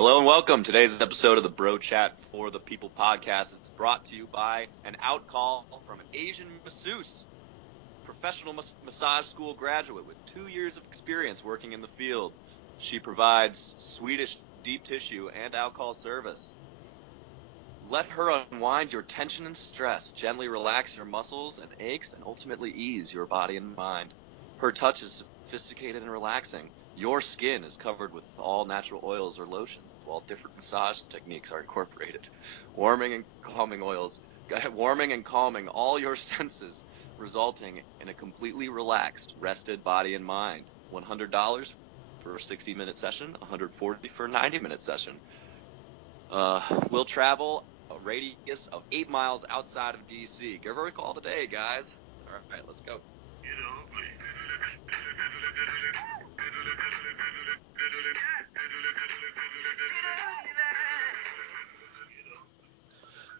Hello and welcome. Today's episode of the Bro Chat for the People podcast is brought to you by an out call from Asian masseuse, professional massage school graduate with 2 years of experience working in the field. She provides Swedish deep tissue and alcohol service. Let her unwind your tension and stress, gently relax your muscles and aches, and ultimately ease your body and mind. Her touch is sophisticated and relaxing. Your skin is covered with all natural oils or lotions, while different massage techniques are incorporated. Warming and calming all your senses, resulting in a completely relaxed, rested body and mind. $100 for a 60-minute session, $140 for a 90-minute session. We'll travel a radius of 8 miles outside of D.C. Give her a call today, guys. All right, let's go.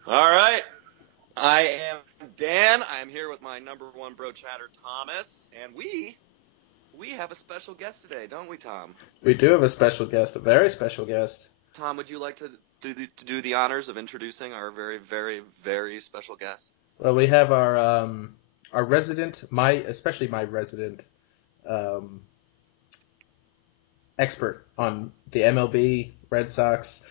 All right. I am Dan. I am here with my number one bro chatter, Thomas, and we have a special guest today, don't we, Tom? We do have a special guest, a very special guest. Tom, would you like to do the honors of introducing our very, very, very special guest? Well, we have our resident, especially my resident expert on the MLB, Red Sox,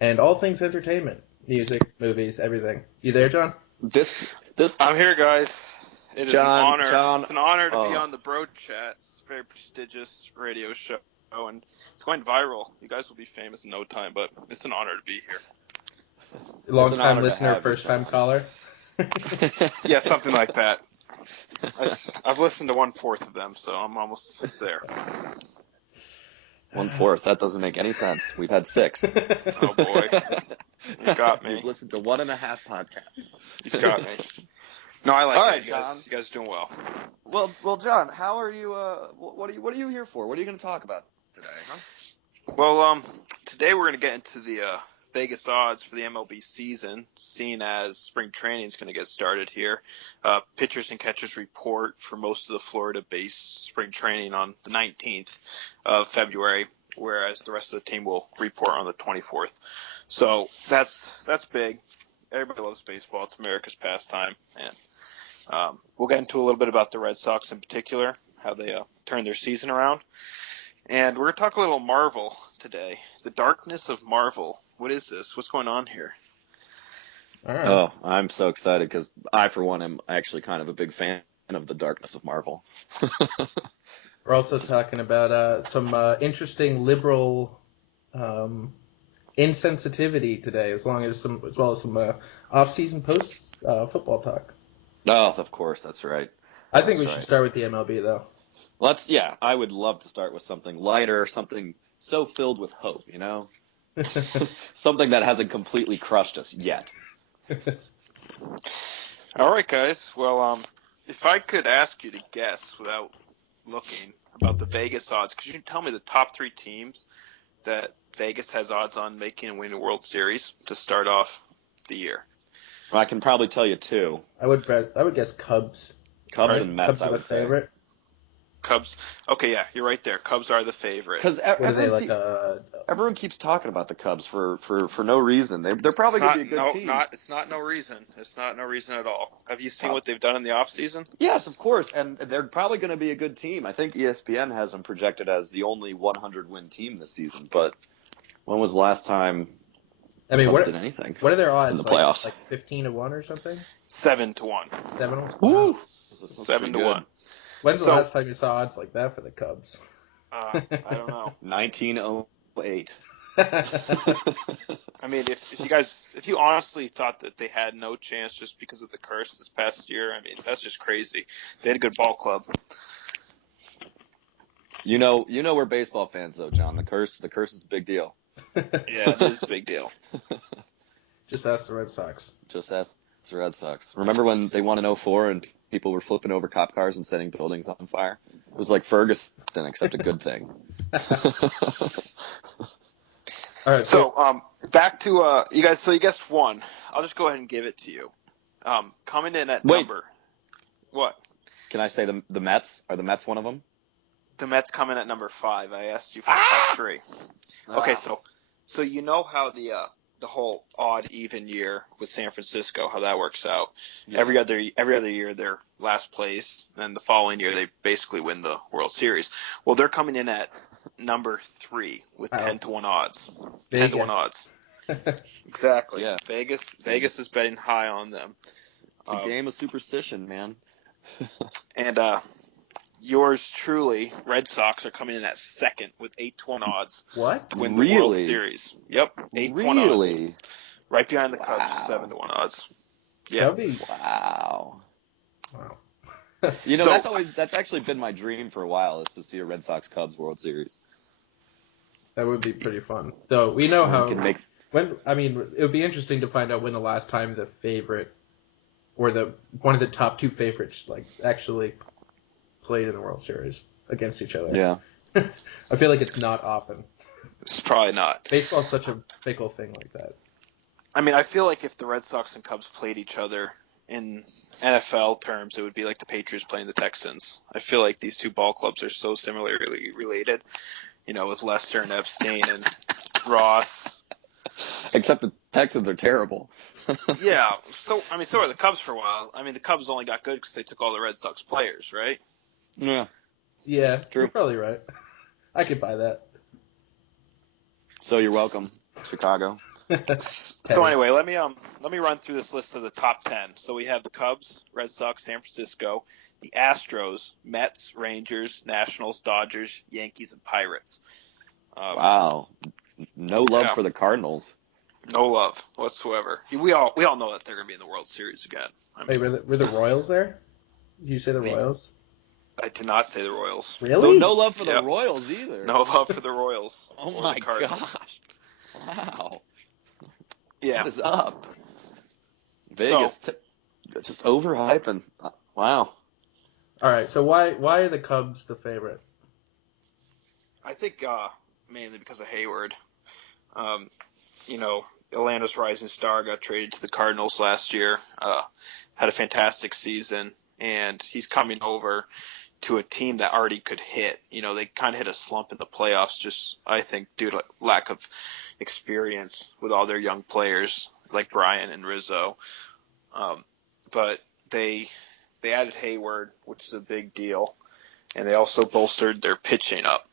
and all things entertainment, music, movies, everything. You there, John? I'm here, guys. It is an honor. John, it's an honor to be on the Bro Chat. It's a very prestigious radio show, and it's going viral. You guys will be famous in no time, but it's an honor to be here. Long-time listener, first-time caller? Yeah, something like that. I've listened to 1/4 of them, so I'm almost there. 1/4? That doesn't make any sense. We've had 6. Oh, boy. You got me. You've listened to 1.5 podcasts. You've got me. No, I like All it. right, You guys are doing well. Well, John, how are you? What are you here for? What are you going to talk about today? Huh? Well, today we're going to get into the Vegas odds for the MLB season, seeing as spring training is going to get started here. Pitchers and catchers report for most of the Florida-based spring training on the 19th of February, whereas the rest of the team will report on the 24th. So that's big. Everybody loves baseball. It's America's pastime. And we'll get into a little bit about the Red Sox in particular, how they turned their season around. And we're going to talk a little Marvel today. The darkness of Marvel. What is this? What's going on here? All right. Oh, I'm so excited because I, for one, am actually kind of a big fan of the darkness of Marvel. We're also talking about some interesting liberal insensitivity today, as well as some off-season post-football talk. Oh, of course, that's right. I think we should start with the MLB, though. I would love to start with something lighter, something so filled with hope, you know? Something that hasn't completely crushed us yet. All right, guys. Well, if I could ask you to guess without looking about the Vegas odds, could you tell me the top 3 teams that Vegas has odds on making and winning the World Series to start off the year? Well, I can probably tell you 2. I would guess Cubs. Cubs and Mets, Cubs I would say. Favorite. Cubs. Okay, yeah, you're right there. Cubs are the favorite. Because everyone keeps talking about the Cubs for no reason. They're probably going to be a good team. It's not no reason. It's not no reason at all. Have you seen what they've done in the offseason? Yes, of course. And they're probably going to be a good team. I think ESPN has them projected as the only 100-win team this season. But when was the last time Cubs did anything? What are their odds in the playoffs? Like 15-1 or something? 7-1. 7-1? Woo! 7-1. When's the last time you saw odds like that for the Cubs? I don't know. 1908. I mean, if you honestly thought that they had no chance just because of the curse this past year, I mean, that's just crazy. They had a good ball club. You know we're baseball fans though, John. The curse is a big deal. Yeah, it is a big deal. Just ask the Red Sox. Remember when they won in 2004 and people were flipping over cop cars and setting buildings on fire? It was like Ferguson, except a good thing. All right. So, back to you guys. So you guessed 1. I'll just go ahead and give it to you. Coming in at number. What? Can I say the Mets? Are the Mets one of them? The Mets come in at number 5. I asked you for the top 3. Okay, so So you know how the whole odd even year with San Francisco, how that works out. Yeah. Every other year they're last place, and the following year they basically win the World Series. Well, they're coming in at number 3 with Wow. 10-1 odds. Vegas. 10-1 odds. Exactly. Yeah. Vegas is betting high on them. It's a game of superstition, man. And yours truly, Red Sox, are coming in at second with 8-1 odds What? to win the World Really? Series. Yep, 8-1 odds. Really? Right behind the Cubs Wow. with 7-1 odds. Yeah. That'd be Wow. wow. You know, So- that's actually been my dream for a while, is to see a Red Sox Cubs World Series. That would be pretty fun. Though we know how We can make it would be interesting to find out when the last time the favorite or one of the top 2 favorites like actually played in the World Series against each other. yeah. I feel like it's not often. It's probably not. Baseball's such a fickle thing like that. I mean, I feel like if the Red Sox and Cubs played each other in NFL terms, it would be like the Patriots playing the Texans. I feel like these two ball clubs are so similarly related, you know, with Lester and Epstein and Ross. Except the Texans are terrible. Yeah, so are the Cubs for a while. I mean, the Cubs only got good because they took all the Red Sox players, right? Yeah. Yeah, True. You're probably right. I could buy that. So you're welcome, Chicago. So anyway, let me run through this list of the top 10. So we have the Cubs, Red Sox, San Francisco, the Astros, Mets, Rangers, Nationals, Dodgers, Yankees, and Pirates. Wow. No love Yeah. for the Cardinals. No love whatsoever. We all know that they're going to be in the World Series again. I Wait, mean, were the Royals there? Did you say the Royals? I did not say the Royals. Really? No love for the Yep. Royals either. No love for the Royals. Oh or my the Cardinals. gosh. Wow. Yeah. What is up? Vegas just overhyping. Wow. All right. So why are the Cubs the favorite? I think mainly because of Hayward. You know, Atlanta's rising star got traded to the Cardinals last year. Had a fantastic season, and he's coming over to a team that already could hit. You know, they kind of hit a slump in the playoffs, just I think due to lack of experience with all their young players like Bryant and Rizzo. But they added Hayward, which is a big deal, and they also bolstered their pitching up.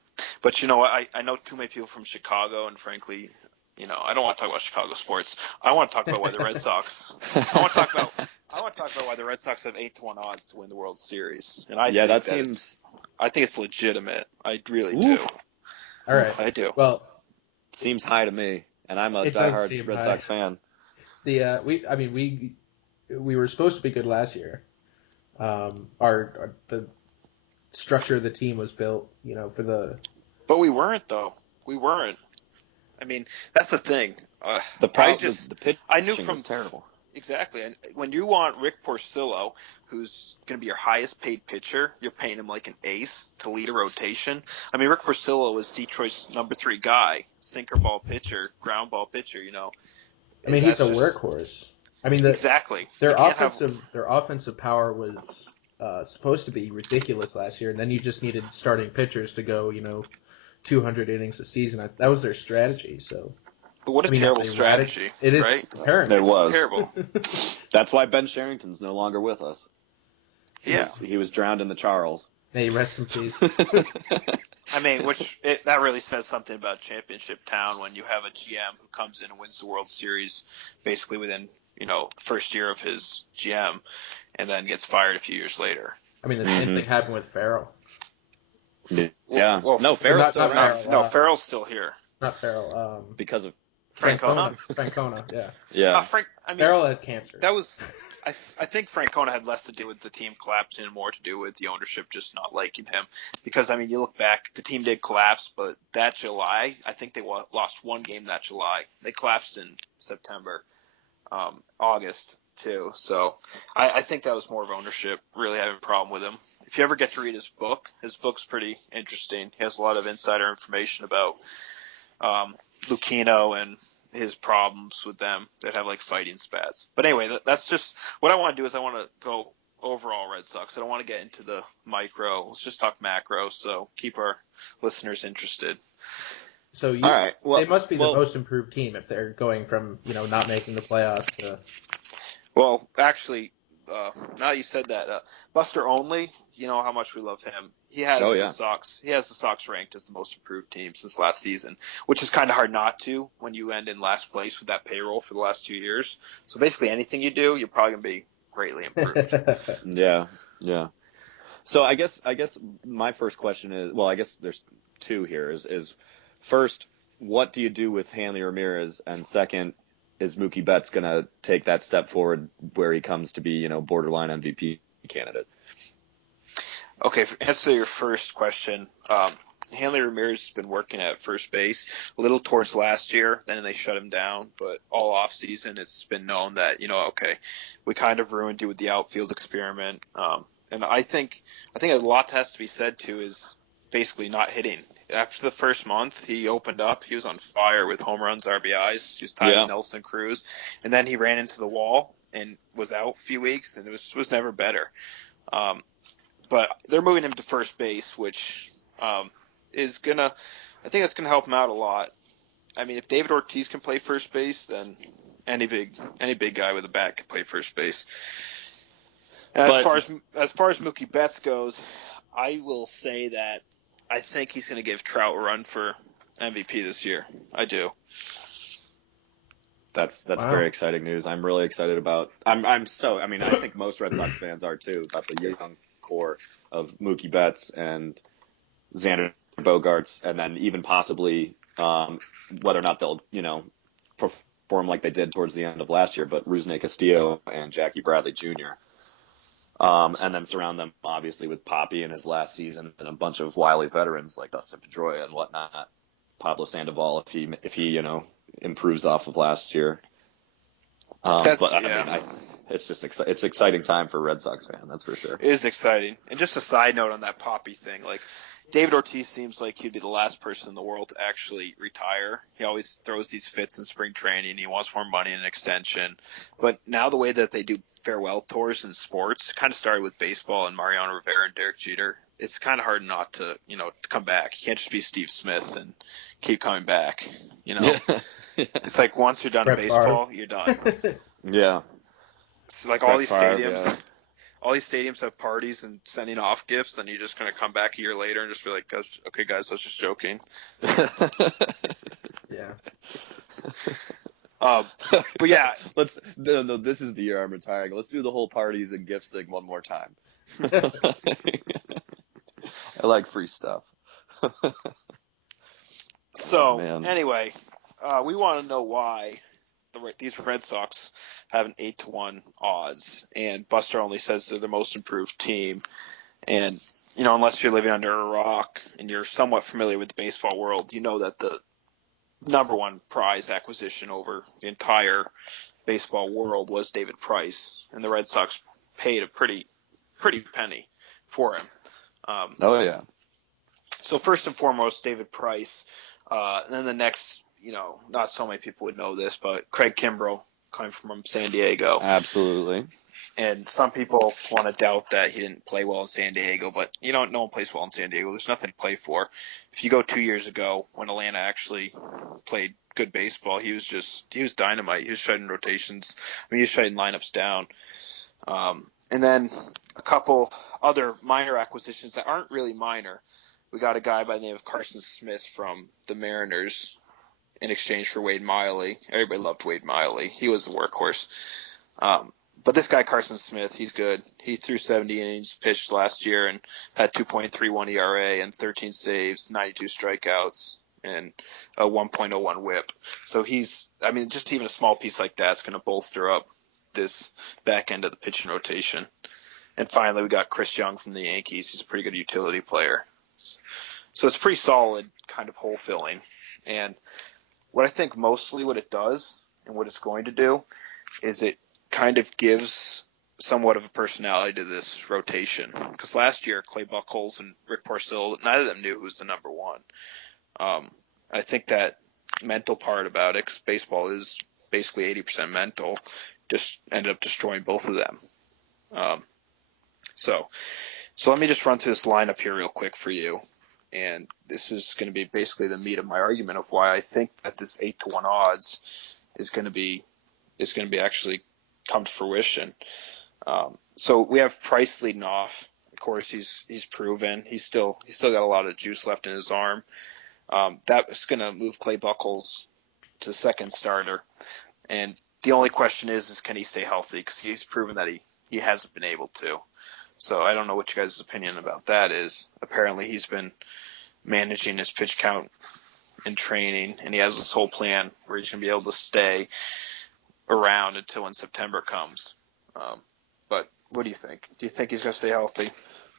But you know what? I know too many people from Chicago, and frankly, you know, I don't want to talk about Chicago sports. I want to talk about why the Red Sox. I want to talk about why the Red Sox have 8-1 odds to win the World Series. And I think it's legitimate. I really do. All right. I do. Well, Seems high to me, and I'm a It does diehard seem Red high. Sox fan. we were supposed to be good last year. The structure of the team was built, you know, for the. But we weren't though. We weren't. I mean, that's the thing. The pitching I knew from was terrible. Exactly. And when you want Rick Porcello, who's going to be your highest paid pitcher, you're paying him like an ace to lead a rotation. I mean, Rick Porcello was Detroit's number 3 guy, sinker ball pitcher, ground ball pitcher, you know. I mean, he's a workhorse. I mean, Exactly. their You can't have- offensive power was supposed to be ridiculous last year, and then you just needed starting pitchers to go, you know, 200 innings a season. That was their strategy. So. But what a terrible strategy. It is, right? apparently. It was. Terrible. That's why Ben Sherrington's no longer with us. Yeah. He was drowned in the Charles. May he rest in peace. I mean, that really says something about championship town when you have a GM who comes in and wins the World Series basically within, you know, the first year of his GM and then gets fired a few years later. I mean, the same thing happened with Farrell. Yeah. Well, no, Farrell's not still around. Farrell. No, Farrell's still here. Not Farrell. Because of Francona? Francona, yeah. yeah. Farrell had cancer. That was, I think Francona had less to do with the team collapsing and more to do with the ownership just not liking him. Because, I mean, you look back, the team did collapse, but that July, I think they lost one game that July. They collapsed in September, August, too. So I think that was more of ownership really having a problem with him. If you ever get to read his book's pretty interesting. He has a lot of insider information about Lucchino and his problems with them that have like fighting spats. But anyway, that's just what I want to do is I want to go overall Red Sox. I don't want to get into the micro. Let's just talk macro. So keep our listeners interested. So All right. Well, they must be the well, most improved team if they're going from not making the playoffs to. Well, actually, now you said that, Buster Only, you know how much we love him. He has Oh, the yeah. Sox. He has the Sox ranked as the most improved team since last season, which is kind of hard not to when you end in last place with that payroll for the last 2 years. So basically, anything you do, you're probably gonna be greatly improved. yeah, yeah. So I guess my first question is, well, I guess there's two here. Is first, what do you do with Hanley Ramirez, and second, is Mookie Betts gonna take that step forward where he comes to be, borderline MVP candidate? Okay, for answer your first question, Hanley Ramirez has been working at first base a little towards last year. Then they shut him down, but all off season it's been known that okay, we kind of ruined you with the outfield experiment. And I think a lot has to be said too is basically not hitting. After the first month, he opened up. He was on fire with home runs, RBIs. He was tied with Nelson Cruz, and then he ran into the wall and was out a few weeks, and it was never better. But they're moving him to first base, which is gonna. I think that's gonna help him out a lot. I mean, if David Ortiz can play first base, then any big guy with a bat can play first base. As far as Mookie Betts goes, I will say that I think he's going to give Trout a run for MVP this year. I do. That's Wow. very exciting news. I'm really excited about. I think most Red Sox fans are too, about the young core of Mookie Betts and Xander Bogaerts, and then even possibly whether or not they'll perform like they did towards the end of last year, but Rusney Castillo and Jackie Bradley Jr. And then surround them, obviously, with Poppy in his last season and a bunch of wily veterans like Dustin Pedroia and whatnot. Pablo Sandoval, if he improves off of last year. It's just it's exciting time for a Red Sox fan, that's for sure. It is exciting. And just a side note on that Poppy thing, like David Ortiz seems like he'd be the last person in the world to actually retire. He always throws these fits in spring training. He wants more money and an extension. But now the way that they do farewell tours in sports kind of started with baseball and Mariano Rivera and Derek Jeter. It's kind of hard not to, to come back. You can't just be Steve Smith and keep coming back, It's like once you're done in baseball, you're done. Yeah. It's like all these stadiums have parties and sending off gifts, and you're just going to come back a year later and just be like, okay, guys, I was just joking. Yeah. But yeah. No, this is the year I'm retiring. Let's do the whole parties and gifts thing one more time. I like free stuff. So, anyway, we want to know why these Red Sox have an 8-1 odds, and Buster Only says they're the most improved team. And, unless you're living under a rock and you're somewhat familiar with the baseball world, you know that the number one prize acquisition over the entire baseball world was David Price, and the Red Sox paid a pretty penny for him. Oh, yeah. So first and foremost, David Price. And then the next, not so many people would know this, but Craig Kimbrell coming from San Diego. Absolutely. And some people want to doubt that he didn't play well in San Diego, but no one plays well in San Diego. There's nothing to play for. If you go 2 years ago when Atlanta actually played good baseball, he was dynamite. He was shutting rotations. He was shutting lineups down. And then a couple other minor acquisitions that aren't really minor. We got a guy by the name of Carson Smith from the Mariners in exchange for Wade Miley. Everybody loved Wade Miley. He was the workhorse. But this guy, Carson Smith, he's good. He threw 70 innings pitched last year and had 2.31 ERA and 13 saves, 92 strikeouts, and a 1.01 whip. So just even a small piece like that's going to bolster up this back end of the pitching rotation. And finally, we got Chris Young from the Yankees. He's a pretty good utility player. So it's pretty solid kind of hole filling. And what I think mostly what it does and what it's going to do is it kind of gives somewhat of a personality to this rotation. Because last year, Clay Buchholz and Rick Porcello, neither of them knew who was the number one. I think that mental part about it, because baseball is basically 80% mental, just ended up destroying both of them. So let me just run through this lineup here real quick for you. and this is going to be basically the meat of my argument of why I think that this 8-1 odds is going to be actually come to fruition. So we have Price leading off. Of course, he's proven. He's still got a lot of juice left in his arm. That's going to move Clay Buchholz to the second starter. And the only question is can he stay healthy? Because he's proven that he hasn't been able to. So I don't know what you guys' opinion about that is. Apparently he's been managing his pitch count in training, and he has this whole plan where he's going to be able to stay around until when September comes. But what do you think? Do you think he's going to stay healthy?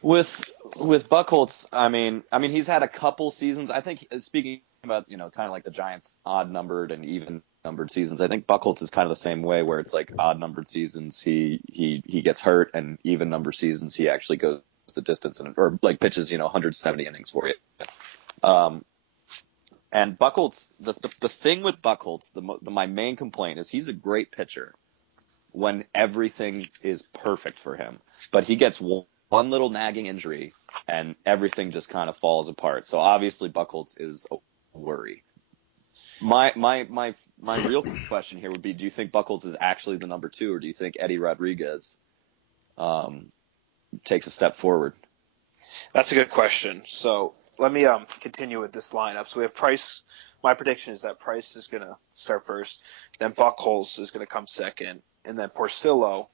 With Buchholz, I mean, he's had a couple seasons. I think speaking about kind of like the Giants' odd numbered and even numbered seasons, I think Buchholz is kind of the same way, where it's like odd numbered seasons he gets hurt, and even number seasons he actually goes the distance or like pitches 170 innings for you. And Buchholz, the thing with Buchholz, my main complaint is he's a great pitcher when everything is perfect for him, but he gets one little nagging injury and everything just kind of falls apart. So obviously Buchholz is a worry. My real question here would be, do you think Buchholz is actually the number 2, or do you think Eddie Rodriguez takes a step forward? That's a good question. So let me continue with this lineup. So we have Price. My prediction is that Price is going to start first, then Buchholz is going to come second, and then Porcello,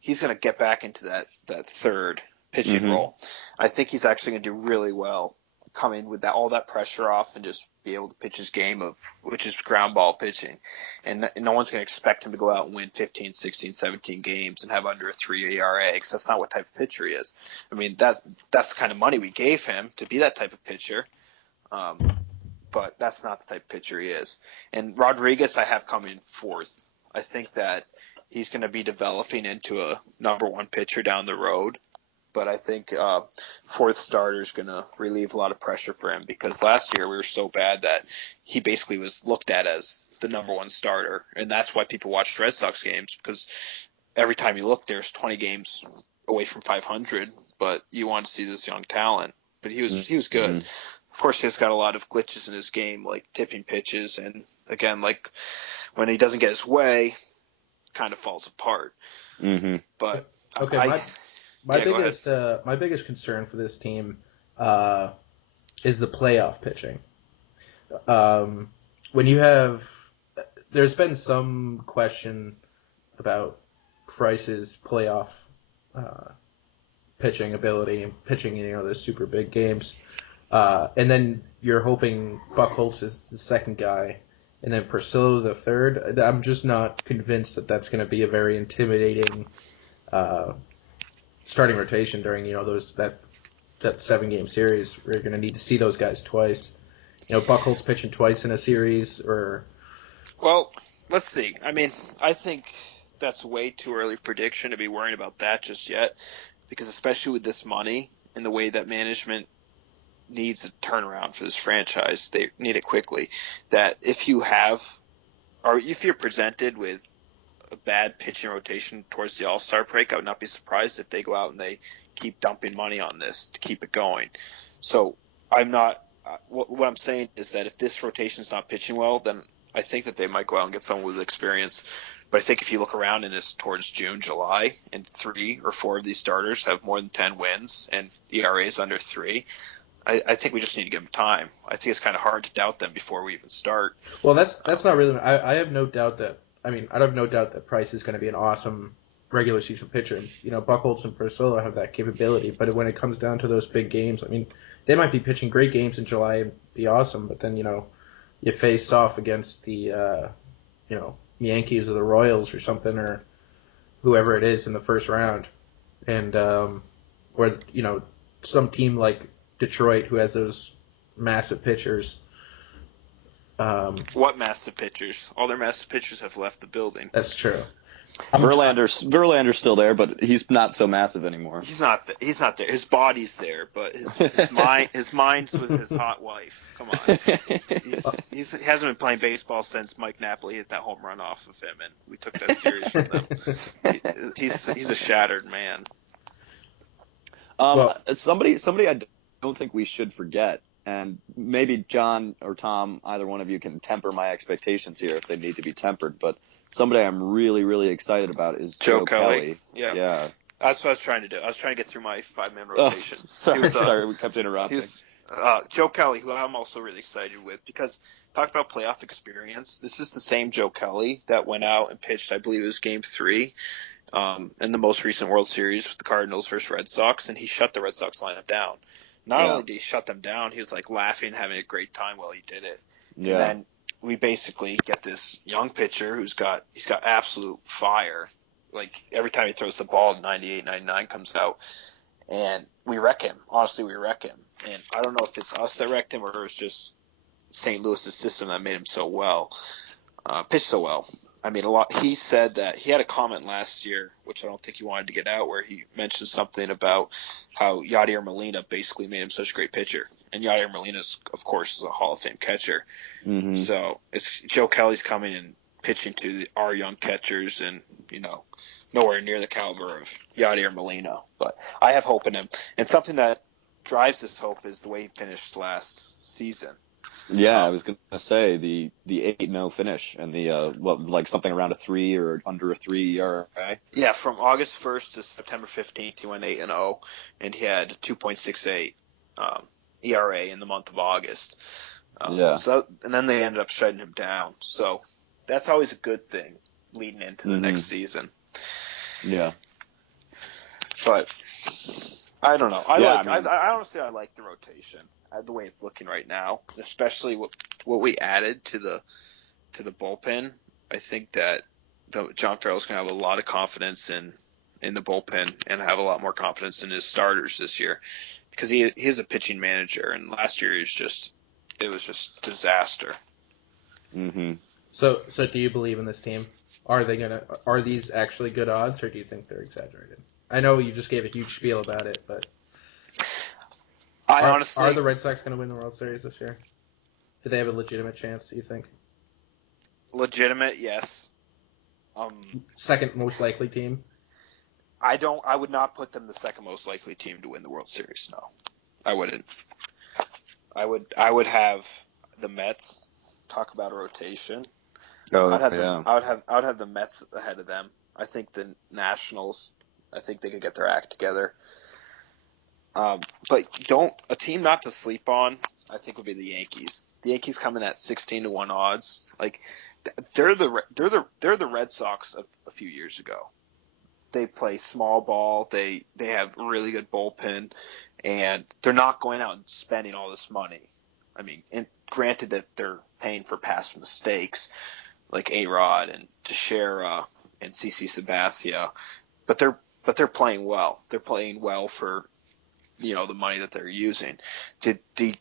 he's going to get back into that third pitching role. I think he's actually going to do really well, come in with all that pressure off and just be able to pitch his game which is ground ball pitching. And no one's going to expect him to go out and win 15, 16, 17 games and have under a 3 ERA, because that's not what type of pitcher he is. I mean, that's the kind of money we gave him to be that type of pitcher. But that's not the type of pitcher he is. And Rodriguez I have coming fourth. I think that he's going to be developing into a number 1 pitcher down the road. But I think fourth starter is going to relieve a lot of pressure for him, because last year we were so bad that he basically was looked at as the number 1 starter. And that's why people watched Red Sox games, because every time you look, there's 20 games away from 500, but you want to see this young talent. But he was good. Of course, he's got a lot of glitches in his game, like tipping pitches. And again, like when he doesn't get his way, kind of falls apart. But okay, my biggest concern for this team is the playoff pitching. There's been some question about Price's playoff pitching ability and pitching, those super big games. And then you're hoping Buchholz is the second guy, and then Porcello the third. I'm just not convinced that that's going to be a very intimidating starting rotation during that 7-game series. We're going to need to see those guys twice. Buchholz pitching twice in a series, or well, let's see. I mean, I think that's way too early prediction to be worrying about that just yet, because especially with this money and the way that management needs a turnaround for this franchise, they need it quickly. That if you're presented with a bad pitching rotation towards the All-Star break, I would not be surprised if they go out and they keep dumping money on this to keep it going. So I'm not what I'm saying is that if this rotation is not pitching well, then I think that they might go out and get someone with experience. But I think if you look around and it's towards June, July, and 3 or 4 of these starters have more than 10 wins and ERAs under 3, I think we just need to give them time. I think it's kind of hard to doubt them before we even start. Well, that's not really. I have no doubt that. I have no doubt that Price is going to be an awesome regular season pitcher. Buchholz and Porcello have that capability, but when it comes down to those big games, they might be pitching great games in July and be awesome, but then you face off against the Yankees or the Royals or something, or whoever it is in the first round, and or some team like Detroit, who has those massive pitchers. What massive pitchers? All their massive pitchers have left the building. That's true. Verlander's still there, but he's not so massive anymore. He's not there. His body's there, but his mind's with his hot wife. Come on. He hasn't been playing baseball since Mike Napoli hit that home run off of him, and we took that series from them. He's a shattered man. Somebody I don't think we should forget and maybe John or Tom, either one of you can temper my expectations here if they need to be tempered, but somebody I'm really, really excited about is Joe Kelly. Yeah. That's what I was trying to do. I was trying to get through my 5-man Oh, rotation. sorry, we kept interrupting. Joe Kelly, who I'm also really excited with, because talk about playoff experience. This is the same Joe Kelly that went out and pitched, I believe it was Game 3 in the most recent World Series with the Cardinals versus Red Sox, and he shut the Red Sox lineup down. Not only did he shut them down, he was like laughing, having a great time while he did it. Yeah. And then we basically get this young pitcher he's got absolute fire. Like every time he throws the ball, 98, 99 comes out. And we wreck him. Honestly, we wreck him. And I don't know if it's us that wrecked him or it's just St. Louis's system that made him so well, pitch so well. I mean, he said that he had a comment last year, which I don't think he wanted to get out, where he mentioned something about how Yadier Molina basically made him such a great pitcher. And Yadier Molina, of course, is a Hall of Fame catcher. Mm-hmm. So it's Joe Kelly's coming and pitching to our young catchers and, nowhere near the caliber of Yadier Molina. But I have hope in him. And something that drives this hope is the way he finished last season. Yeah, I was going to say the 8-0 finish and the something around a 3 or under a 3 ERA. Yeah, from August 1st to September 15th, he went 8-0, and he had 2.68 ERA in the month of August. And then they ended up shutting him down. So that's always a good thing leading into the next season. Yeah. But I don't know. I honestly like the rotation. The way it's looking right now, especially what we added to the bullpen. I think that John Farrell's going to have a lot of confidence in the bullpen and have a lot more confidence in his starters this year because he is a pitching manager, and last year it was just disaster. Mm-hmm. So do you believe in this team? Are these actually good odds, or do you think they're exaggerated? I know you just gave a huge spiel about it, but are the Red Sox going to win the World Series this year? Do they have a legitimate chance, do you think? Legitimate, yes. Second most likely team? I would not put them the second most likely team to win the World Series, no. I wouldn't. I would have the Mets. Talk about a rotation. I would have the Mets ahead of them. I think the Nationals, I think they could get their act together. But a team not to sleep on, I think, would be the Yankees. The Yankees come in at 16-1 odds. Like they're the Red Sox of a few years ago. They play small ball. They have really good bullpen, and they're not going out and spending all this money. I mean, and granted that they're paying for past mistakes, like A-Rod and Teixeira and CC Sabathia, but they're playing well. They're playing well for the money that they're using. Can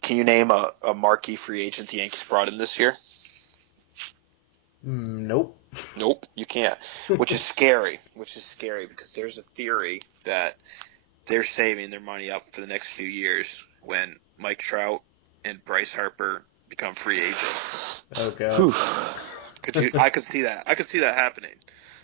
you name a marquee free agent the Yankees brought in this year? Nope, you can't. Which is scary because there's a theory that they're saving their money up for the next few years when Mike Trout and Bryce Harper become free agents. Oh god. I could see that. I could see that happening.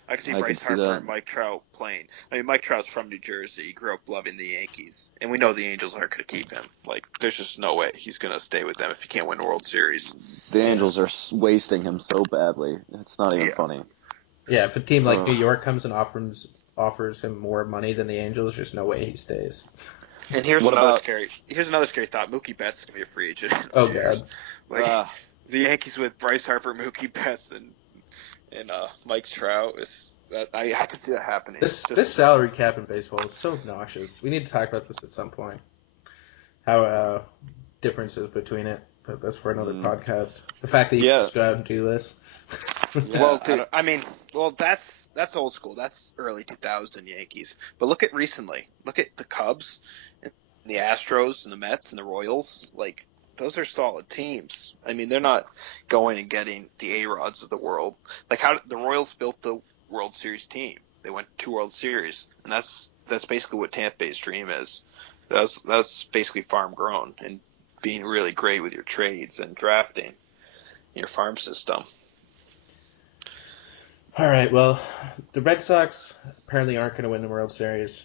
I could see Bryce Harper and Mike Trout playing. I mean, Mike Trout's from New Jersey. He grew up loving the Yankees. And we know the Angels aren't going to keep him. Like, there's just no way he's going to stay with them if he can't win a World Series. The Angels are wasting him so badly. It's not even funny. Yeah, if a team like New York comes and offers him more money than the Angels, there's no way he stays. And here's another scary thought. Mookie Betts is going to be a free agent. Oh, God. Like, the Yankees with Bryce Harper, Mookie Betts, and Mike Trout I can see that happening. This salary cap in baseball is so obnoxious. We need to talk about this at some point. How differences between it, but that's for another podcast. The fact that you just go out and do this. That's old school. That's early 2000 Yankees. But look at recently. Look at the Cubs, and the Astros, and the Mets, and the Royals. Like, those are solid teams. I mean, they're not going and getting the A-Rods of the world. Like, how the Royals built the World Series team. They went 2 World Series, and that's basically what Tampa Bay's dream is. That's basically farm grown and being really great with your trades and drafting your farm system. All right, well, the Red Sox apparently aren't going to win the World Series.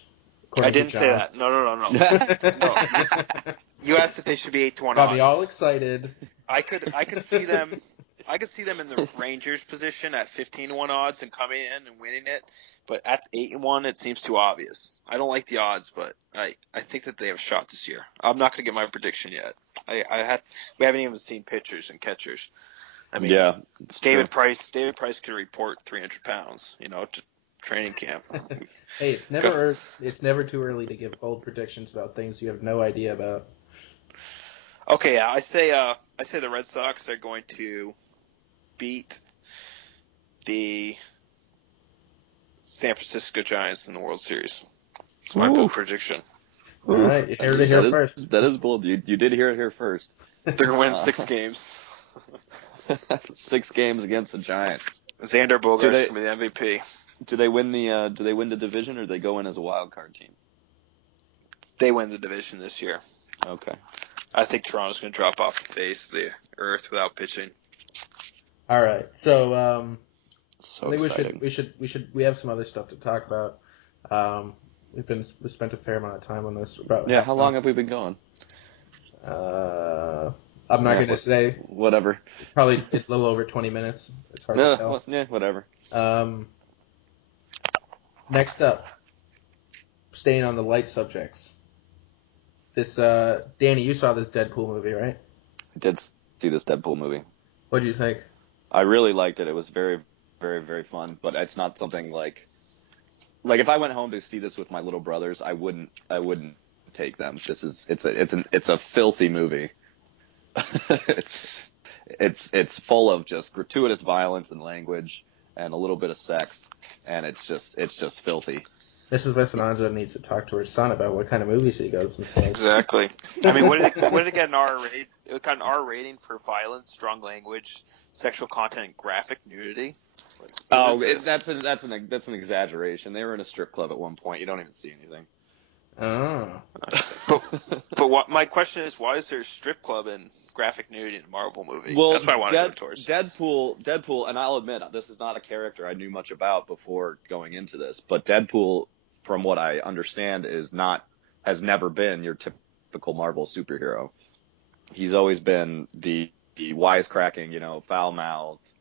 I didn't say that. No. No. You asked if they should be 8-1 Got me odds. all excited. I could see them. I could see them in the Rangers position at 15-1 odds and coming in and winning it. But at 8-1, it seems too obvious. I don't like the odds, but I think that they have a shot this year. I'm not going to get my prediction yet. We haven't even seen pitchers and catchers. I mean, Yeah, David Price could report 300 pounds, to training camp. Hey, it's never too early to give bold predictions about things you have no idea about. Okay, yeah, I say the Red Sox are going to beat the San Francisco Giants in the World Series. That's my bold prediction. All right, you heard it here first. That is bold. You did hear it here first. They're going to win 6 games. 6 games against the Giants. Xander Bogaerts is going to be the MVP. Do they win the division, or do they go in as a wild card team? They win the division this year. Okay. I think Toronto's going to drop off the face of the earth without pitching. All right, so So I think exciting. we have some other stuff to talk about. We spent a fair amount of time on this. How long have we been going? I'm not going to say. Whatever. Probably a little over 20 minutes. It's hard to tell. Whatever. Next up, staying on the light subjects. This Danny, you saw this Deadpool movie, right? I did see this Deadpool movie. What did you think? I really liked it. It was very, very, very fun. But it's not something like if I went home to see this with my little brothers, I wouldn't take them. It's a filthy movie. it's full of just gratuitous violence and language and a little bit of sex, and it's just filthy. Mrs. Vessananzo needs to talk to her son about what kind of movies he goes and sees. Exactly. I mean, what did it get an R rating? It got an R rating for violence, strong language, sexual content, and graphic nudity. That's an exaggeration. They were in a strip club at one point. You don't even see anything. Oh. But what my question is, why is there a strip club and graphic nudity in a Marvel movie? Well, that's what I want to go towards. Deadpool, and I'll admit, this is not a character I knew much about before going into this, but Deadpool, from what I understand, has never been your typical Marvel superhero. He's always been the wisecracking, foul-mouthed,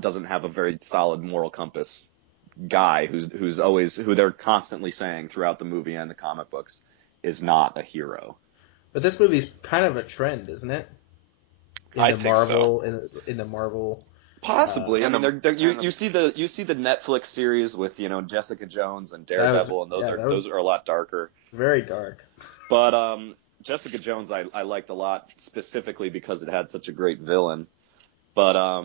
doesn't have a very solid moral compass guy who they're constantly saying throughout the movie and the comic books is not a hero. But this movie's kind of a trend, isn't it? I think so. In the Marvel. Possibly. You see the Netflix series with Jessica Jones and Daredevil, and those are a lot darker. Very dark. But Jessica Jones I liked a lot, specifically because it had such a great villain. But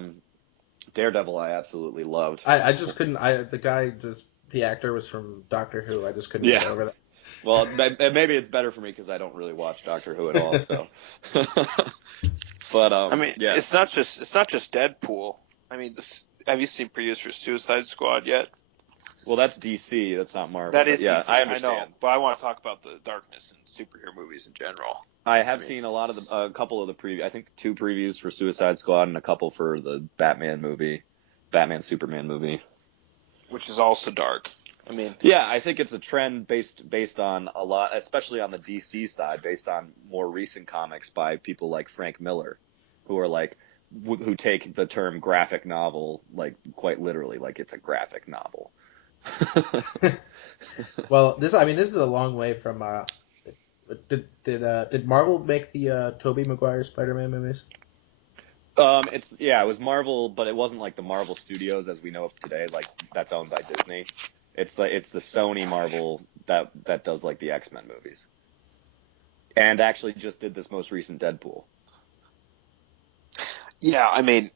Daredevil I absolutely loved. I just couldn't. The actor was from Doctor Who. I just couldn't get over that. Well, maybe it's better for me because I don't really watch Doctor Who at all. So, but it's not just Deadpool. I mean, have you seen previews for Suicide Squad yet? Well, that's DC. That's not Marvel. That is DC. I understand. I know, but I want to talk about the darkness in superhero movies in general. I have seen a couple of the previews. I think 2 previews for Suicide Squad and a couple for the Batman Superman movie, which is also dark. I mean, yeah, I think it's a trend based on a lot, especially on the DC side, based on more recent comics by people like Frank Miller, who are who take the term graphic novel quite literally, like it's a graphic novel. Well, this is a long way from. Did Marvel make the Tobey Maguire SpiderMan movies? It was Marvel, but it wasn't like the Marvel Studios as we know of today. Like that's owned by Disney. It's the Sony Marvel that does like the X-Men movies, and actually just did this most recent Deadpool. Yeah, I mean,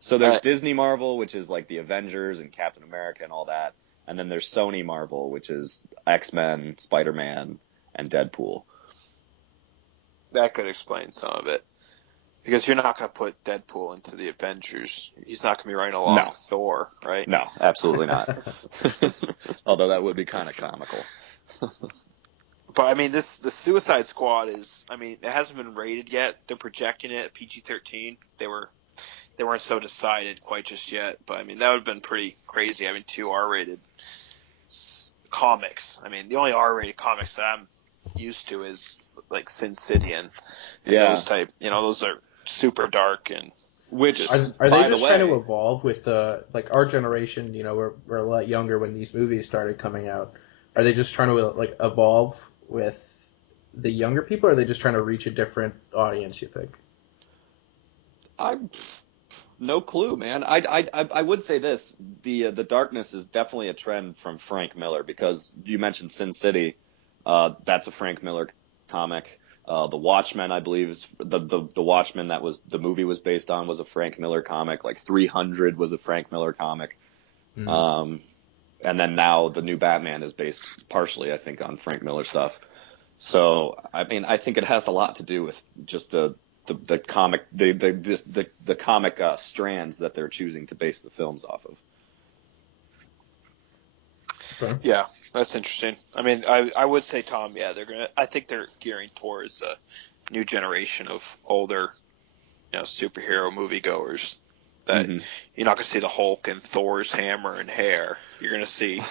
so there's Disney Marvel, which is like the Avengers and Captain America and all that, and then there's Sony Marvel, which is X-Men, Spider-Man, and Deadpool. That could explain some of it. Because you're not going to put Deadpool into the Avengers. He's not going to be running along with Thor, right? No, absolutely not. Although that would be kind of comical. But, I mean, the Suicide Squad is, it hasn't been rated yet. They're projecting it at PG-13. They weren't so decided quite just yet. But, that would have been pretty crazy having 2 R-rated comics. The only R-rated comics that I'm used to is like Sin City and Yeah. those type. Those are super dark and Which Are they just trying to evolve with like our generation? We're a lot younger when these movies started coming out. Are they just trying to like evolve with the younger people, or are they just trying to reach a different audience, you think? No clue, man. I would say this: the darkness is definitely a trend from Frank Miller, because you mentioned Sin City. That's a Frank Miller comic. The Watchmen, I believe, is the Watchmen that was the movie was based on was a Frank Miller comic. Like 300 was a Frank Miller comic. Mm. And then now the new Batman is based partially, I think, on Frank Miller stuff. So I mean, I think it has a lot to do with just the comic the comic strands that they're choosing to base the films off of. Okay. Yeah, that's interesting. I mean, I would say, Tom, yeah, I think they're gearing towards a new generation of older, superhero moviegoers. That you're not going to see the Hulk and Thor's hammer and hair. You're going to see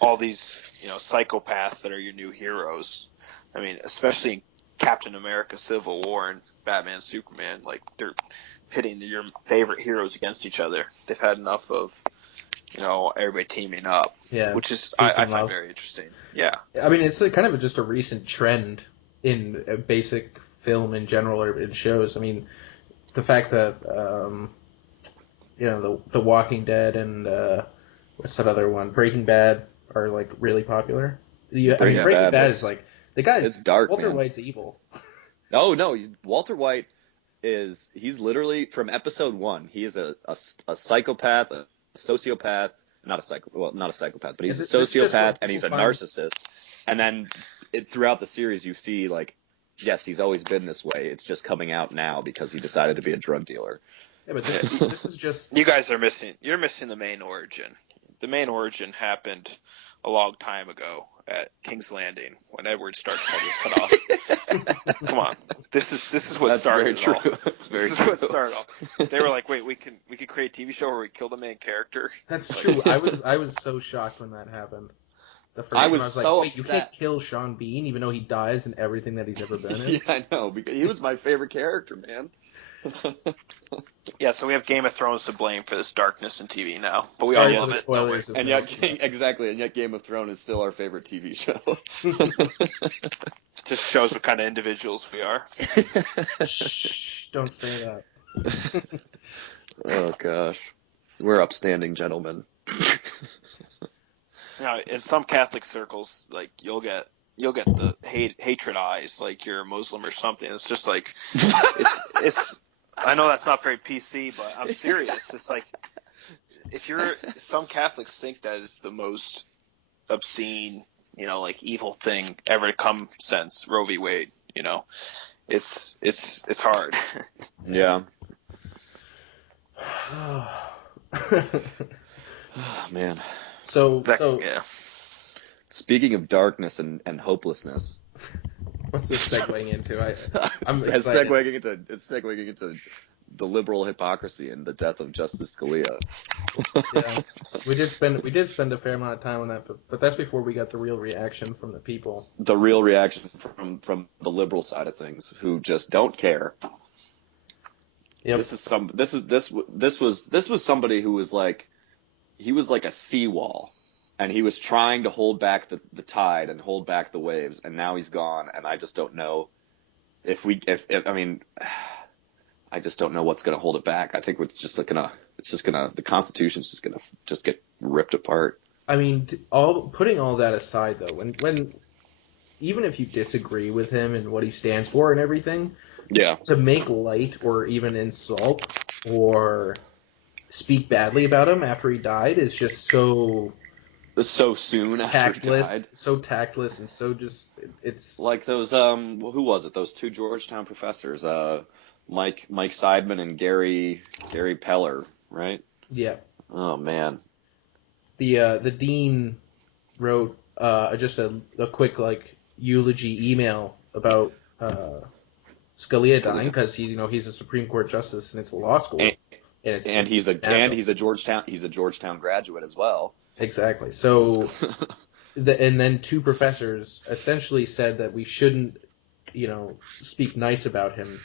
all these, psychopaths that are your new heroes. I mean, especially in Captain America: Civil War and Batman, Superman, like they're pitting your favorite heroes against each other. They've had enough of, everybody teaming up. Yeah, which is peace I and find love. very interesting. Yeah, I mean, it's kind of just a recent trend in basic film in general or in shows. I mean, the fact that the Walking Dead and what's that other one, Breaking Bad, are like really popular. Breaking Bad is like the guy's it's dark. Walter Man. White's evil. No, Walter White he's literally from episode 1. He is a psychopath, a sociopath, not a psychopath, but he's a sociopath and he's a narcissist. And then throughout the series, you see like, yes, he's always been this way. It's just coming out now because he decided to be a drug dealer. Yeah, but this is just you guys are missing. You're missing the main origin. The main origin happened a long time ago at King's Landing when Edward Stark's head was cut off. Come on, this is what started it all. This is what started all. They were like, wait, we can create a TV show where we kill the main character. That's true. I was so shocked when that happened. The first I time was I was so like, wait, upset. You can't kill Sean Bean even though he dies in everything that he's ever been in. Yeah, I know, because he was my favorite character, man. Yeah, so we have Game of Thrones to blame for this darkness in TV now, but we Sorry all for love the it. spoilers. And yet, Game of Thrones is still our favorite TV show. Just shows what kind of individuals we are. Shh, don't say that. Oh gosh, we're upstanding gentlemen. In some Catholic circles, like you'll get the hatred eyes, like you're a Muslim or something. It's just like it's. I know that's not very PC, but I'm serious. It's like some Catholics think that is the most obscene, like evil thing ever to come since Roe v. Wade. It's hard. Yeah. Oh, man. So yeah. Speaking of darkness and hopelessness, what's this segueing into? I'm it's excited. segueing into the liberal hypocrisy and the death of Justice Scalia. Yeah, we did spend a fair amount of time on that, but that's before we got the real reaction from the people. The real reaction from the liberal side of things, who just don't care. Yep. This was somebody who was like, he was like a seawall, and he was trying to hold back the tide and hold back the waves, and now he's gone, and I just don't know I just don't know what's going to hold it back. I think the Constitution's just going to get ripped apart. I mean, putting all that aside, though, when even if you disagree with him and what he stands for and everything, yeah, to make light or even insult or speak badly about him after he died is just so soon after he died. So tactless, and so just it's like those who was it? Those two Georgetown professors, Mike Seidman and Gary Peller, right? Yeah. Oh man. The dean wrote just a quick eulogy email about Scalia dying because he's a Supreme Court justice and it's a law school. And he's a Georgetown graduate as well. Exactly. So and then two professors essentially said that we shouldn't, speak nice about him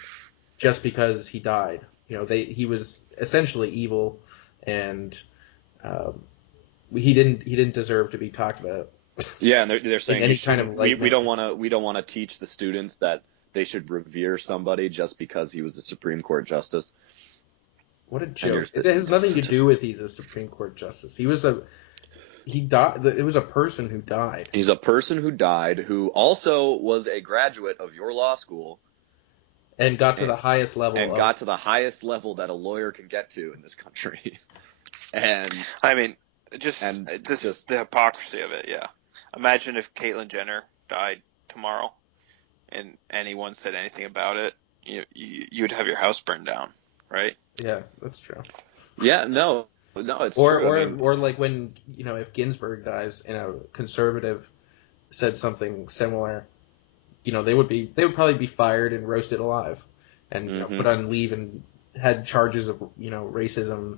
just because he died. He was essentially evil, and he didn't deserve to be talked about. Yeah, and they're saying any kind of we don't want to teach the students that they should revere somebody just because he was a Supreme Court justice. What a joke! It has nothing to do with he's a Supreme Court justice. He died. It was a person who died. He's a person who died, who also was a graduate of your law school, and got to the highest level. Got to the highest level that a lawyer can get to in this country. And I mean, just the hypocrisy of it. Yeah, imagine if Caitlyn Jenner died tomorrow, and anyone said anything about it, you'd have your house burned down, right? Yeah, that's true. Yeah, no, it's true. Or like when if Ginsburg dies and a conservative said something similar, they would probably be fired and roasted alive, and put on leave and had charges of racism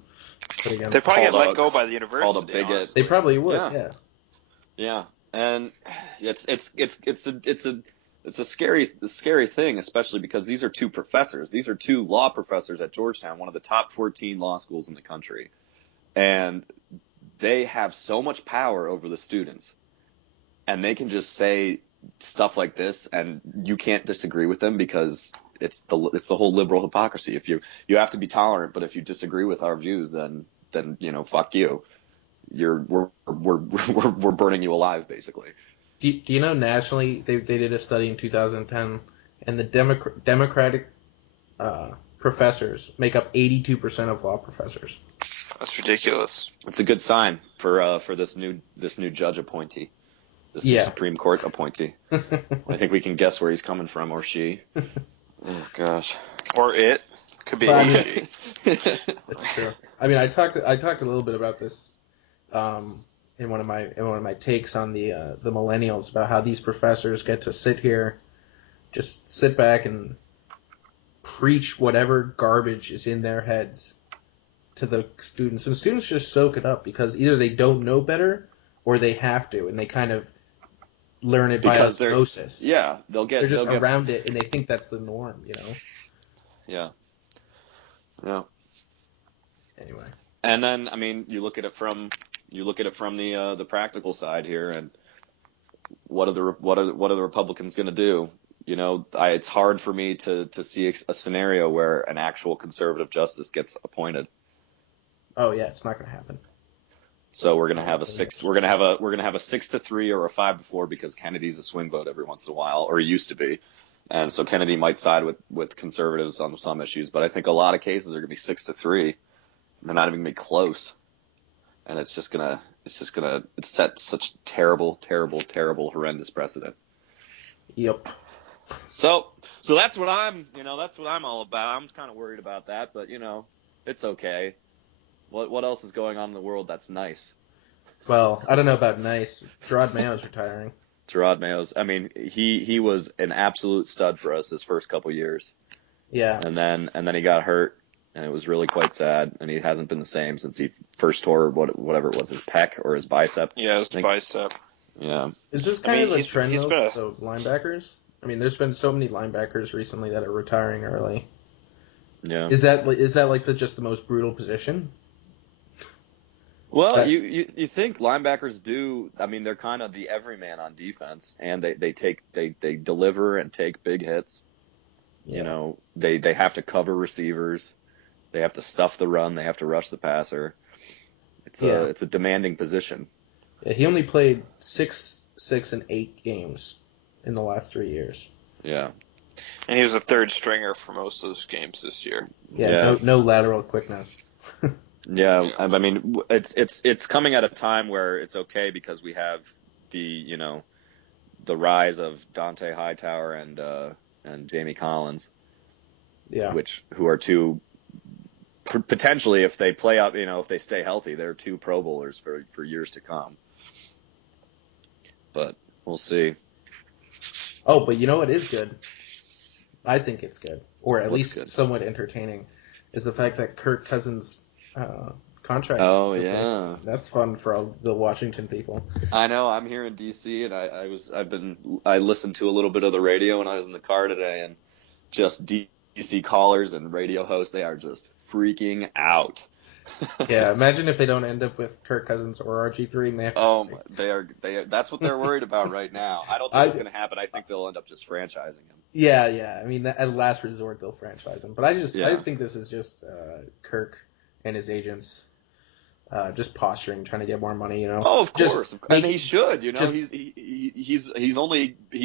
put against. They probably get let go by the university. Called a bigot. Honestly. They probably would. Yeah, and it's a scary thing, especially because these are two professors. These are two law professors at Georgetown, one of the top 14 law schools in the country. And they have so much power over the students. And they can just say stuff like this, and you can't disagree with them because it's the whole liberal hypocrisy. If you have to be tolerant, but if you disagree with our views, then fuck you. We're burning you alive, basically. Do you know nationally they did a study in 2010, and the Democratic professors make up 82% of law professors. That's ridiculous. It's a good sign for this new judge appointee, new Supreme Court appointee. I think we can guess where he's coming from, or she. Oh gosh. Or it could be he, she. That's true. I mean, I talked a little bit about this. In one of my takes on the Millennials, about how these professors get to just sit back and preach whatever garbage is in their heads to the students, and students just soak it up because either they don't know better or they have to, and they kind of learn it by osmosis. They're just around it, and they think that's the norm, Yeah. Anyway. And then, I mean, you look at it from the practical side here, and what are the Republicans going to do? It's hard for me to see a scenario where an actual conservative justice gets appointed. Oh yeah, it's not going to happen. So we're going to have a 6-3 or a 5-4 because Kennedy's a swing vote every once in a while, or he used to be, and so Kennedy might side with conservatives on some issues, but I think a lot of cases are going to be 6-3. They're not even going to be close. And it's set such terrible, horrendous precedent. Yep. So that's what I'm all about. I'm kind of worried about that, but it's okay. What else is going on in the world that's nice? Well, I don't know about nice. Gerard Mayo's retiring. Gerard Mayo's. I mean, he was an absolute stud for us his first couple years. Yeah. And then he got hurt. And it was really quite sad, and he hasn't been the same since he first tore whatever it was, his pec or his bicep. Yeah, his bicep. Yeah. Is this kind of a trend, though, linebackers? I mean, there's been so many linebackers recently that are retiring early. Yeah. Is that like just the most brutal position? Well, you think linebackers do? I mean, they're kind of the everyman on defense, and they deliver and take big hits. Yeah. They have to cover receivers. They have to stuff the run. They have to rush the passer. It's a demanding position. Yeah, he only played 6, and 8 games in the last 3 years. Yeah. And he was a third stringer for most of those games this year. Yeah. No lateral quickness. Yeah, I mean, it's coming at a time where it's okay because we have the rise of Dante Hightower and Jamie Collins. Yeah. Who are two. Potentially, if they play up, if they stay healthy, they're 2 Pro Bowlers for years to come. But we'll see. Oh, but you know what is good? I think it's good, or at least good? Somewhat entertaining, is the fact that Kirk Cousins contract. Oh yeah, that's fun for all the Washington people. I know. I'm here in DC, and I listened to a little bit of the radio when I was in the car today, and just DC callers and radio hosts, they are just freaking out. Yeah, imagine if they don't end up with Kirk Cousins or RG3, and they have to they are. That's what they're worried about right now. I don't think it's going to happen. I think they'll end up just franchising him. Yeah. I mean, at last resort, they'll franchise him. But I think this is just Kirk and his agents just posturing, trying to get more money. Oh, of course, and he should. He's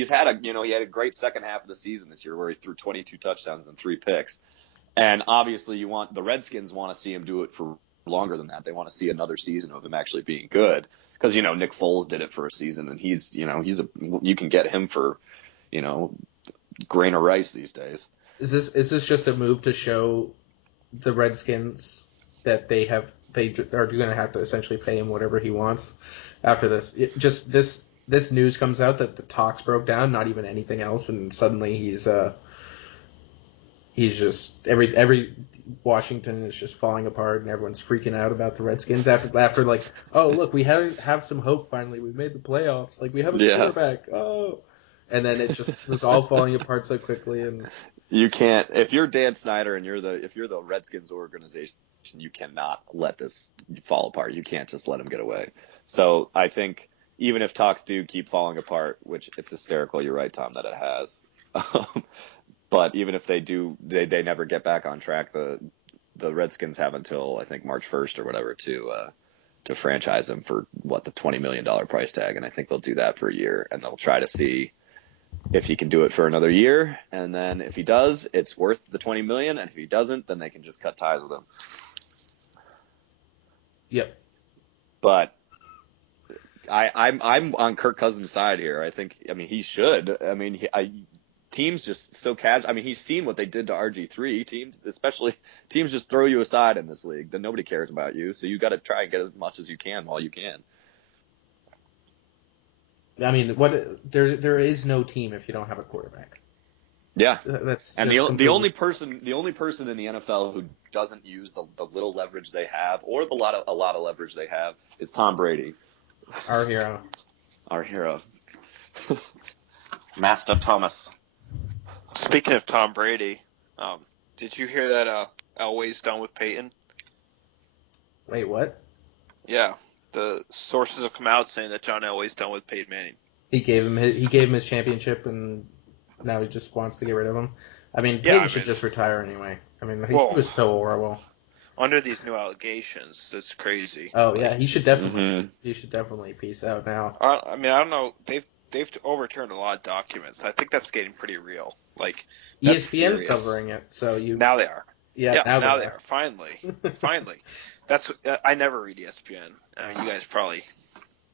had a great second half of the season this year where he threw 22 touchdowns and 3 picks. And obviously, the Redskins want to see him do it for longer than that. They want to see another season of him actually being good, because Nick Foles did it for a season, and you can get him for grain of rice these days. Is this just a move to show the Redskins that they are going to have to essentially pay him whatever he wants after this? This news comes out that the talks broke down, not even anything else, and suddenly he's just every Washington is just falling apart, and everyone's freaking out about the Redskins after like, oh look, we have some hope finally, we made the playoffs, like we have a quarterback, and then it just was all falling apart so quickly. And you can't, if you're Dan Snyder and you're the Redskins organization, you cannot let this fall apart. You can't just let him get away. So I think even if talks do keep falling apart, which it's hysterical, you're right, Tom, that it has. But even if they do, they never get back on track. The Redskins have until I think March 1st or whatever to franchise him for the $20 million price tag, and I think they'll do that for a year, and they'll try to see if he can do it for another year, and then if he does, it's worth the $20 million, and if he doesn't, then they can just cut ties with him. Yep. But I'm on Kirk Cousins' side here. I mean, he should. I mean, teams just so casual. I mean, he's seen what they did to RG3. Teams just throw you aside in this league. Then nobody cares about you, so you got to try and get as much as you can while you can. I mean, there is no team if you don't have a quarterback. Yeah, and the only person in the NFL who doesn't use the little leverage they have, or a lot of leverage they have, is Tom Brady. Our hero. Master Thomas. Speaking of Tom Brady, did you hear that Elway's done with Peyton? Wait, what? Yeah, the sources have come out saying that John Elway's done with Peyton Manning. He gave him his championship, and now he just wants to get rid of him. I mean, Peyton should just retire anyway. I mean, he was so horrible. Under these new allegations, it's crazy. Oh yeah, he should definitely peace out now. I mean, I don't know. They've overturned a lot of documents. I think that's getting pretty real. Like ESPN covering it, so now they are. Yeah, now they are. Finally. That's I never read ESPN. I mean, you guys probably.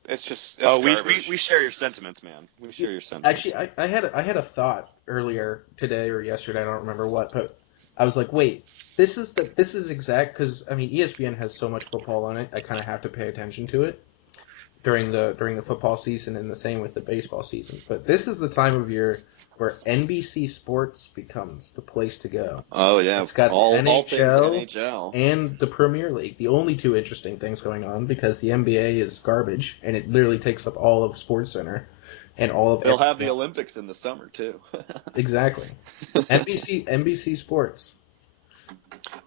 It's just. We share your sentiments, man. We share your sentiments. Actually, I had a thought earlier today or yesterday. I don't remember what, but I was like, wait, this is exact, because I mean, ESPN has so much football on it. I kind of have to pay attention to it during the football season, and the same with the baseball season. But this is the time of year where NBC Sports becomes the place to go. Oh yeah, it's got all the NHL, NHL and the Premier League. The only two interesting things going on, because the NBA is garbage and it literally takes up all of SportsCenter and all of. They'll have the Olympics in the summer too. Exactly. NBC Sports.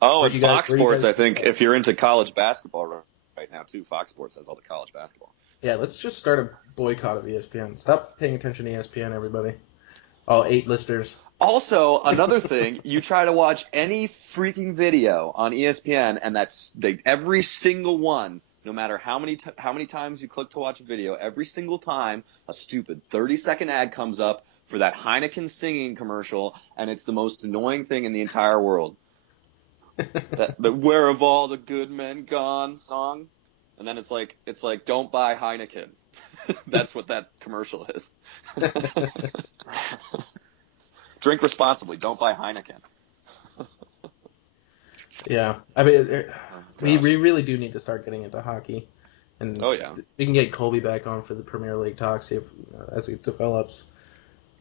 Oh, and Fox Sports. I think if you're into college basketball right now too, Fox Sports has all the college basketball. Yeah, let's just start a boycott of ESPN. Stop paying attention to ESPN, everybody. All 8 listeners. Also, another thing, you try to watch any freaking video on ESPN, and every single one, no matter how many times you click to watch a video, every single time a stupid 30-second ad comes up for that Heineken singing commercial, and it's the most annoying thing in the entire world. the "Where Have All the Good Men Gone" song, and then it's like don't buy Heineken. That's what that commercial is. Drink responsibly. Don't buy Heineken. Yeah, I mean, we really do need to start getting into hockey, and we can get Colby back on for the Premier League talks as it develops.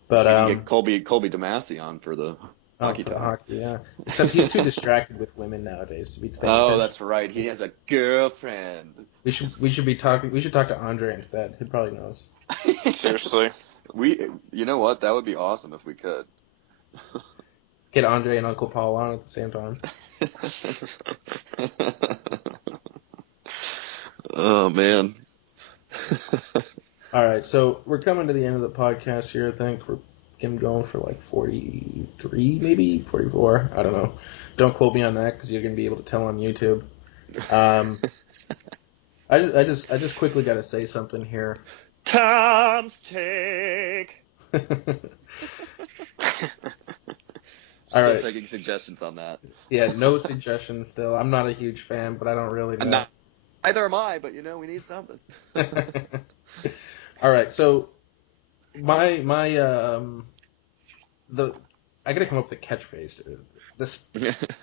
But we can get Colby Damasi on for the Hockey for the talk. hockey, yeah. Except he's too distracted with women nowadays to be paying Oh, attention. that's right. He has a girlfriend. We should be talking. We should talk to Andre instead. He probably knows. Seriously. You know what? That would be awesome if we could. Get Andre and Uncle Paul on at the same time. Oh man. All right, so we're coming to the end of the podcast here. I think we're getting going for like 43, maybe 44. I don't know. Don't quote me on that because you're gonna be able to tell on YouTube. I just quickly got to say something here. Tom's take. All Still right. taking suggestions on that. Yeah, no suggestions still. I'm not a huge fan, but I don't really know. Neither am I, but we need something. All right, so I gotta come up with a catchphrase, dude.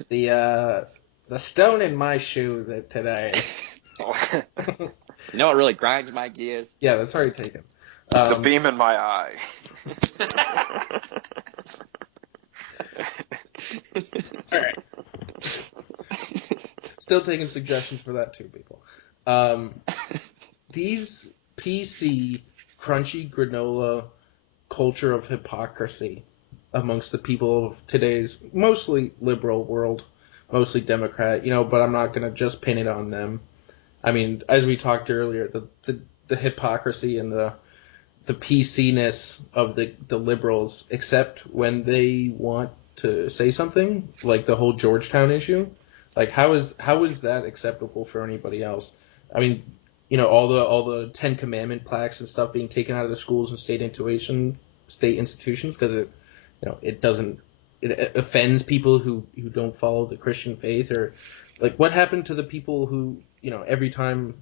The stone in my shoe today. You know what really grinds my gears? Yeah, that's already taken. The beam in my eye. All right. Still taking suggestions for that too, people. These PC crunchy granola culture of hypocrisy amongst the people of today's mostly liberal world, mostly Democrat, but I'm not going to just pin it on them. I mean, as we talked earlier, the hypocrisy and the PC-ness of the liberals, except when they want to say something, like the whole Georgetown issue. Like, how is that acceptable for anybody else? I mean, all the Ten Commandment plaques and stuff being taken out of the schools and state institutions because it offends people who don't follow the Christian faith, or like what happened to the people who every time,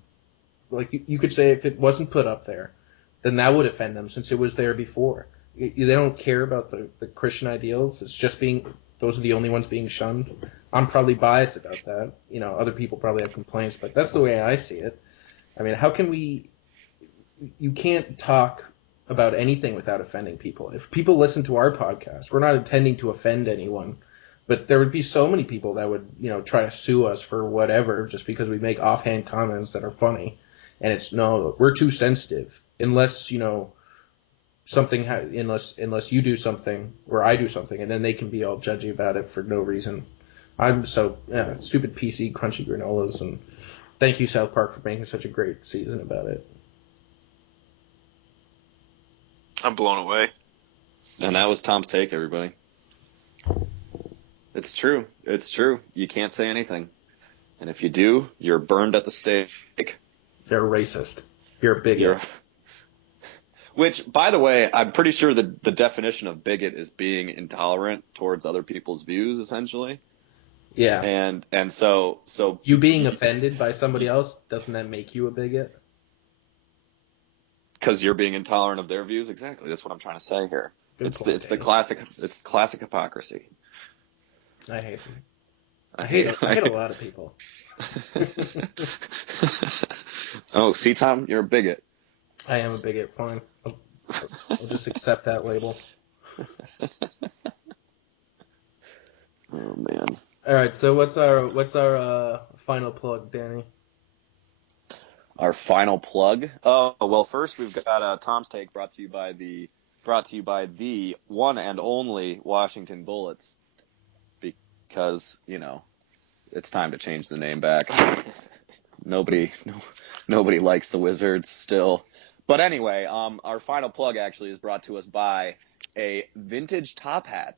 like you could say if it wasn't put up there, then that would offend them since it was there before. They don't care about the Christian ideals. It's just those are the only ones being shunned. I'm probably biased about that. Other people probably have complaints, but that's the way I see it. I mean, how can you can't talk about anything without offending people. If people listen to our podcast, we're not intending to offend anyone, but there would be so many people that would, try to sue us for whatever just because we make offhand comments that are funny. And no, we're too sensitive unless, unless you do something or I do something, and then they can be all judgy about it for no reason. I'm stupid PC crunchy granolas, and thank you, South Park, for making such a great season about it. I'm blown away. And that was Tom's take, everybody. It's true. It's true. You can't say anything. And if you do, you're burned at the stake. You're racist. You're a bigot. Which, by the way, I'm pretty sure the definition of bigot is being intolerant towards other people's views, essentially. Yeah. And so you being offended by somebody else, doesn't that make you a bigot? Because you're being intolerant of their views, exactly. That's what I'm trying to say here. It's classic hypocrisy. I hate it. I hate a lot of people. Oh, see, Tom, you're a bigot. I am a bigot. Fine. I'll just accept that label. Oh man. All right. So what's our final plug, Danny? Our final plug. Oh well, first we've got Tom's take brought to you by the one and only Washington Bullets, because it's time to change the name back. Nobody likes the Wizards still. But anyway, our final plug actually is brought to us by a vintage top hat,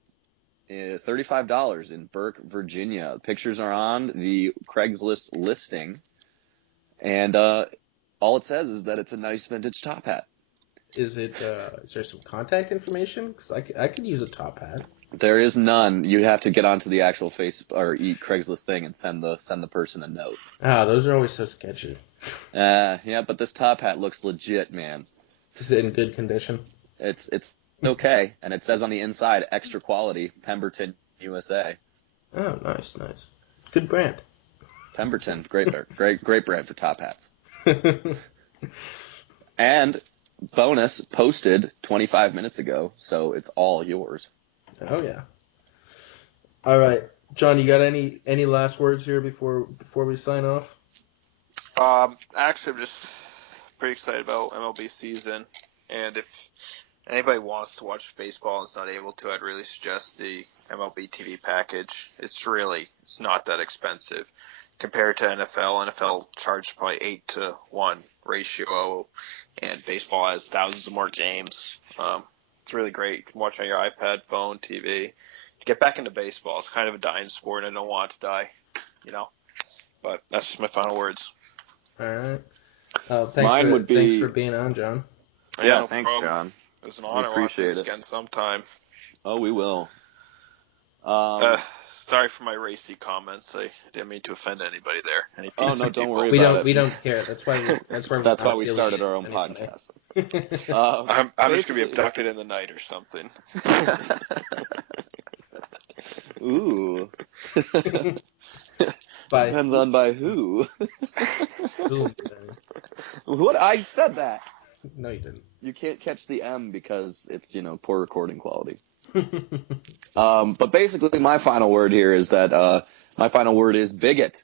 $35 in Burke, Virginia. Pictures are on the Craigslist listing, and all it says is that it's a nice vintage top hat. Is there some contact information? Because I could use a top hat. There is none. You have to get onto the actual Craigslist thing and send the person a note. Ah, those are always so sketchy. Yeah, but this top hat looks legit, man. Is it in good condition? It's okay, and it says on the inside, extra quality, Pemberton, USA. Oh, nice. Good brand. Pemberton, great brand for top hats. And bonus, posted 25 minutes ago, so it's all yours. Oh yeah. All right, John, you got any last words here before we sign off? Actually, I'm just pretty excited about MLB season, and if anybody wants to watch baseball and is not able to, I'd really suggest the MLB TV package. It's not that expensive compared to NFL. NFL charges probably 8-to-1 ratio, and baseball has thousands of more games. It's really great. You can watch on your iPad, phone, TV. Get back into baseball. It's kind of a dying sport, and I don't want it to die, But that's just my final words. All right. Thanks for being on, John. Yeah, no thanks, problem. John. It was an honor. Appreciate We'll do it this again sometime. Oh, we will. Sorry for my racy comments. I didn't mean to offend anybody there. Oh no, don't worry about it. We don't care. That's why we started our own podcast. I'm just gonna be abducted in the night or something. Ooh. Depends on by who. What? I said that. No, you didn't. You can't catch the M because it's, poor recording quality. But basically my final word here is that, my final word is bigot.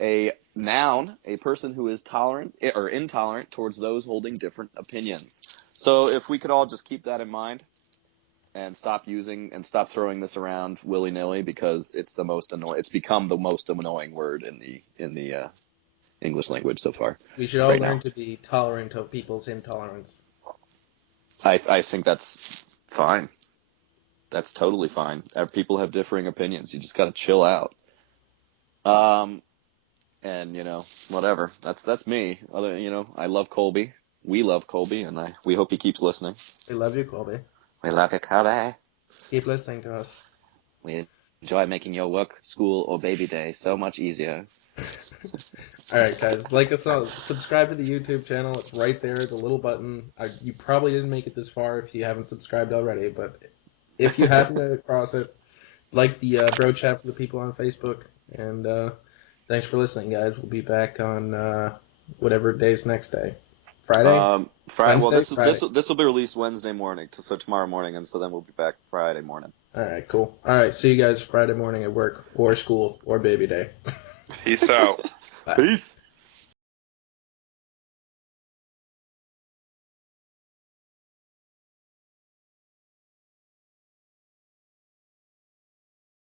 A noun, a person who is tolerant or intolerant towards those holding different opinions. So if we could all just keep that in mind and stop throwing this around willy-nilly because it's become the most annoying word in the English language so far. We should all learn to be tolerant of people's intolerance. I think that's fine. That's totally fine. People have differing opinions. You just got to chill out. And whatever. That's me. I love Colby. We love Colby, and we hope he keeps listening. We love you, Colby. We love you, Colby. Keep listening to us. We enjoy making your work, school, or baby day so much easier. All right, guys. Like us all. Subscribe to the YouTube channel. It's right there, the little button. You probably didn't make it this far if you haven't subscribed already, but if you happen to cross it, like the bro chat for the people on Facebook. And thanks for listening, guys. We'll be back on whatever day's next day. Friday? Friday. Well, Friday. this will be released Wednesday morning, so tomorrow morning, and so then we'll be back Friday morning. All right, cool. All right, see you guys Friday morning at work or school or baby day. Peace out. Bye. Peace.